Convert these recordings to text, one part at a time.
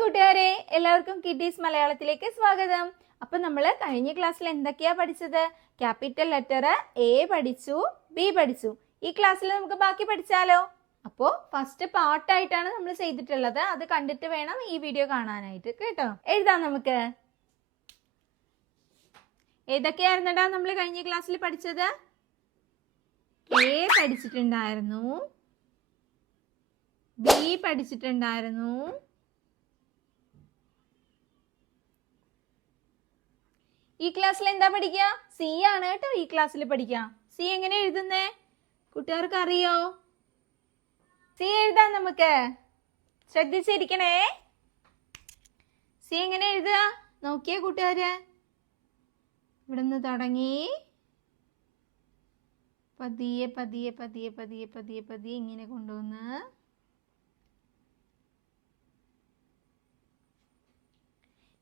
കൂട്ടുകാരെ, എല്ലാവർക്കും കിഡീസ് മലയാളത്തിലേക്ക് സ്വാഗതം. അപ്പൊ നമ്മള് കഴിഞ്ഞ ക്ലാസ്സിൽ എന്തൊക്കെയാ പഠിച്ചത്? ക്യാപിറ്റൽ ലെറ്റർ എ പഠിച്ചു, ബി പഠിച്ചു. ഈ ക്ലാസ്സിൽ നമുക്ക് ബാക്കി പഠിച്ചാലോ? അപ്പോ ഫസ്റ്റ് പാർട്ടായിട്ടാണ് നമ്മൾ ചെയ്തിട്ടുള്ളത്. അത് കണ്ടിട്ട് വേണം ഈ വീഡിയോ കാണാനായിട്ട്, കേട്ടോ. എഴുതാം നമുക്ക്. ഏതൊക്കെയായിരുന്നടാ നമ്മൾ കഴിഞ്ഞ ക്ലാസ്സിൽ പഠിച്ചത്? എ പഠിച്ചിട്ടുണ്ടായിരുന്നു, ബി പഠിച്ചിട്ടുണ്ടായിരുന്നു, ഈ ക്ലാസ്സിൽ എന്താ പഠിക്കുക? സി ആണ് കേട്ടോ ഈ ക്ലാസ്സിൽ പഠിക്കുക. സി എങ്ങനെ എഴുതുന്നേ? കൂട്ടുകാർക്ക് അറിയോ? സി എഴുതാം നമുക്ക്. ശ്രദ്ധിച്ചിരിക്കണേ. സി എങ്ങനെ എഴുതുക നോക്കിയേ കൂട്ടുകാര്. ഇവിടുന്ന് തുടങ്ങി പതിയെ പതിയെ പതിയെ പതിയെ പതിയെ പതിയെ ഇങ്ങനെ കൊണ്ടുവന്ന്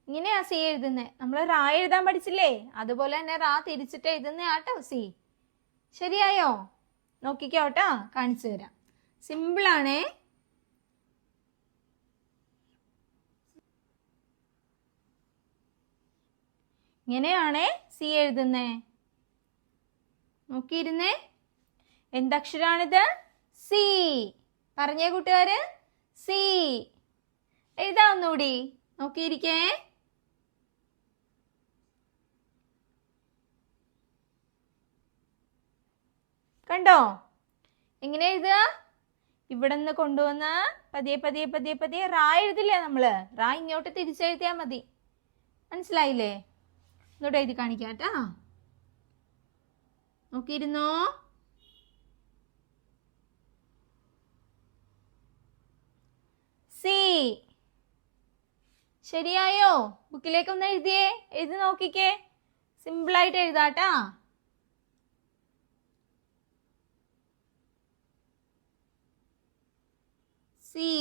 ഇങ്ങനെയാ സി എഴുതുന്നേ. നമ്മൾ റാ എഴുതാൻ പഠിച്ചില്ലേ? അതുപോലെ തന്നെ റാ തിരിച്ചിട്ട് എഴുതുന്ന ആട്ടോ സി. ശരിയായോ? നോക്കിക്കോട്ടോ, കാണിച്ചു തരാം. സിമ്പിൾ ആണേ. ഇങ്ങനെയാണേ സി എഴുതുന്നേ. നോക്കിയിരുന്നേ. എന്തക്ഷരാണിത്? സി. പറഞ്ഞേ കൂട്ടുകാര്, സി. എഴുതാം ഒന്നുകൂടി. നോക്കിയിരിക്കേ. കണ്ടോ എങ്ങനെ എഴുതുക? ഇവിടെ നിന്ന് കൊണ്ടുവന്ന് പതിയെ പതിയെ പതിയെ പതിയെ റാ എഴുതില്ലേ നമ്മള്? റാ ഇങ്ങോട്ട് തിരിച്ചെഴുതിയാ മതി. മനസ്സിലായില്ലേ? ഇങ്ങോട്ട് എഴുതി കാണിക്കാട്ടാ. നോക്കിയിരുന്നോ? സി. ശരിയായോ? ബുക്കിലേക്ക് ഒന്ന് എഴുതിയേ. എഴുതി നോക്കിക്കേ. സിമ്പിൾ ആയിട്ട് എഴുതാട്ടാ. സി.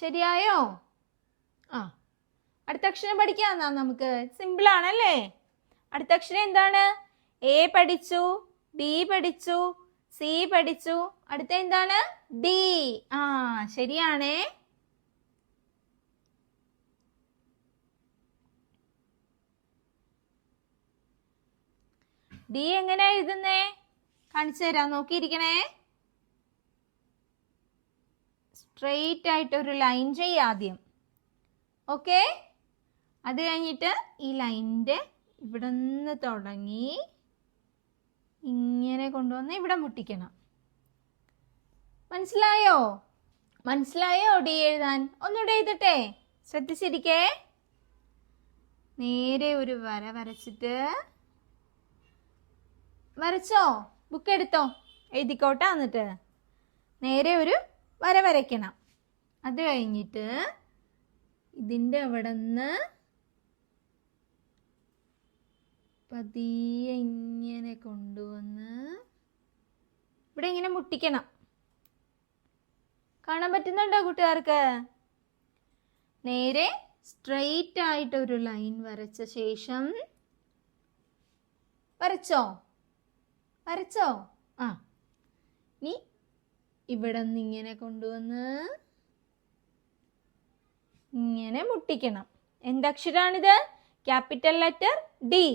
ശരിയായോ? അടുത്ത അക്ഷരം പഠിക്കാന്നാ നമുക്ക്. സിമ്പിൾ ആണല്ലേ? അടുത്ത അക്ഷരം എന്താണ്? എ പഠിച്ചു, ബി പഠിച്ചു, സി പഠിച്ചു. അടുത്ത എന്താണ്? ഡി. ശരിയാണേ. ഡി എങ്ങനെ എഴുതുന്നേ? കാണിച്ചു തരാം. നോക്കിയിരിക്കണേ. സ്ട്രെയിറ്റ് ആയിട്ട് ഒരു ലൈൻ ചെയ്യാം ആദ്യം. ഓക്കെ. അത് കഴിഞ്ഞിട്ട് ഈ ലൈനിന്റെ ഇവിടെ നിന്ന് തുടങ്ങി ഇങ്ങനെ കൊണ്ടുവന്ന് ഇവിടെ മുട്ടിക്കണം. മനസ്സിലായോ? മനസ്സിലായോ ഡി എഴുതാൻ? ഒന്നുകൂടെ എഴുതട്ടെ. ശ്രദ്ധിച്ചിരിക്കേ. നേരെ ഒരു വര വരച്ചിട്ട് വരച്ചോ? ബുക്ക് എടുത്തോ, എഴുതിക്കോട്ടെ. എന്നിട്ട് നേരെ ഒരു വര വരയ്ക്കണം. അത് കഴിഞ്ഞിട്ട് ഇതിൻ്റെ അവിടെ നിന്ന് പതിയെ ഇങ്ങനെ കൊണ്ടുവന്ന് ഇവിടെ ഇങ്ങനെ മുട്ടിക്കണം. കാണാൻ പറ്റുന്നുണ്ടോ കൂട്ടുകാർക്ക്? നേരെ സ്ട്രെയിറ്റ് ആയിട്ട് ഒരു ലൈൻ വരച്ച ശേഷം വരച്ചോ? വരച്ചോ? ഇനി ഇവിടെ നിന്ന് ഇങ്ങനെ കൊണ്ടുവന്ന് ഇങ്ങനെ മുട്ടിക്കണം. എന്തക്ഷരാണിത്? Capital letter D.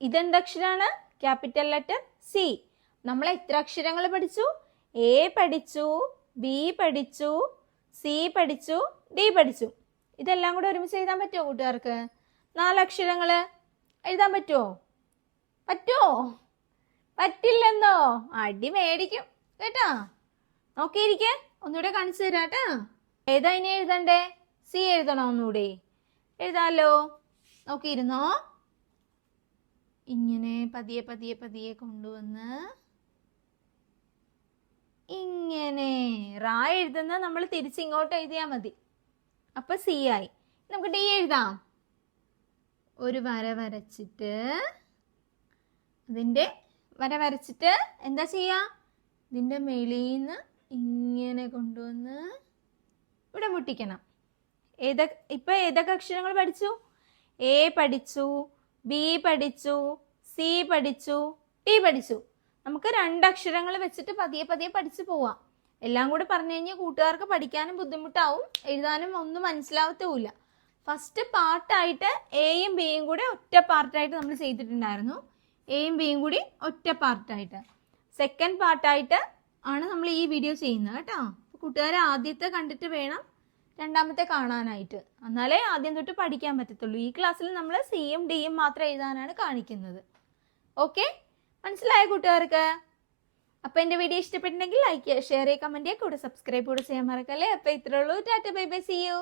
ഇതെന്തക്ഷരാണ്? Capital letter C. നമ്മൾ എത്ര അക്ഷരങ്ങൾ പഠിച്ചു? എ പഠിച്ചു, ബി പഠിച്ചു, സി പഠിച്ചു, ഡി പഠിച്ചു. ഇതെല്ലാം കൂടെ ഒരുമിച്ച് എഴുതാൻ പറ്റുമോ കൂട്ടുകാർക്ക്? 4 അക്ഷരങ്ങൾ എഴുതാൻ പറ്റുമോ? പറ്റുമോ? പറ്റില്ലെന്നോ? അടി മേടിക്കും കേട്ടോ. നോക്കിയിരിക്കേ. ഒന്നുകൂടെ കാണിച്ചു തരാട്ടാ. ഏതാ ഇനി എഴുതണ്ടേ? സി എഴുതണോ? ഒന്നുകൂടി എഴുതാലോ. നോക്കിയിരുന്നോ? ഇങ്ങനെ പതിയെ പതിയെ പതിയെ കൊണ്ടുവന്ന് ഇങ്ങനെ റാ എഴുതുന്ന നമ്മൾ തിരിച്ചിങ്ങോട്ട് എഴുതിയാൽ മതി. അപ്പൊ സി ആയി. നമുക്ക് ഡി എഴുതാം. ഒരു വര വരച്ചിട്ട് അതിൻ്റെ വര വരച്ചിട്ട് എന്താ ചെയ്യാ? ഇതിൻ്റെ മേളീന്ന് ഇങ്ങനെ കൊണ്ടുവന്ന് ഇവിടെ മുട്ടിക്കണം. ഇപ്പൊ ഏതൊക്കെ അക്ഷരങ്ങൾ പഠിച്ചു? എ പഠിച്ചു, ബി പഠിച്ചു, സി പഠിച്ചു, ടി പഠിച്ചു. നമുക്ക് 2 അക്ഷരങ്ങൾ വെച്ചിട്ട് പതിയെ പതിയെ പഠിച്ചു പോവാം. എല്ലാം കൂടെ പറഞ്ഞു കഴിഞ്ഞാൽ കൂട്ടുകാർക്ക് പഠിക്കാനും ബുദ്ധിമുട്ടാവും, എഴുതാനും ഒന്നും മനസ്സിലാവത്തുമില്ല. ഫസ്റ്റ് പാർട്ടായിട്ട് എയും ബിയും കൂടെ ഒറ്റ പാർട്ടായിട്ട് നമ്മൾ ചെയ്തിട്ടുണ്ടായിരുന്നു. എയും ബിയും കൂടി ഒറ്റ പാർട്ടായിട്ട്. സെക്കൻഡ് പാർട്ടായിട്ട് ആണ് നമ്മൾ ഈ വീഡിയോ ചെയ്യുന്നത് കേട്ടോ. കൂട്ടുകാരെ ആദ്യത്തെ കണ്ടിട്ട് വേണം രണ്ടാമത്തെ കാണാനായിട്ട്, എന്നാലേ ആദ്യം തൊട്ട് പഠിക്കാൻ പറ്റത്തുള്ളൂ. ഈ ക്ലാസ്സിൽ നമ്മൾ സിയും ഡിയും മാത്രം എഴുതാനാണ് കാണിക്കുന്നത്. ഓക്കെ, മനസ്സിലായ കൂട്ടുകാർക്ക്? അപ്പോൾ എൻ്റെ വീഡിയോ ഇഷ്ടപ്പെട്ടിട്ടുണ്ടെങ്കിൽ ലൈക്ക് ചെയ്യുക, ഷെയർ ചെയ്യുക, കമൻറ്റ് ചെയ്യുക, കൂടെ സബ്സ്ക്രൈബ് കൂടെ ചെയ്യാൻ മറക്കല്ലേ. അപ്പോൾ ഇത്രേ ഉള്ളൂ. Tata bye bye, see U.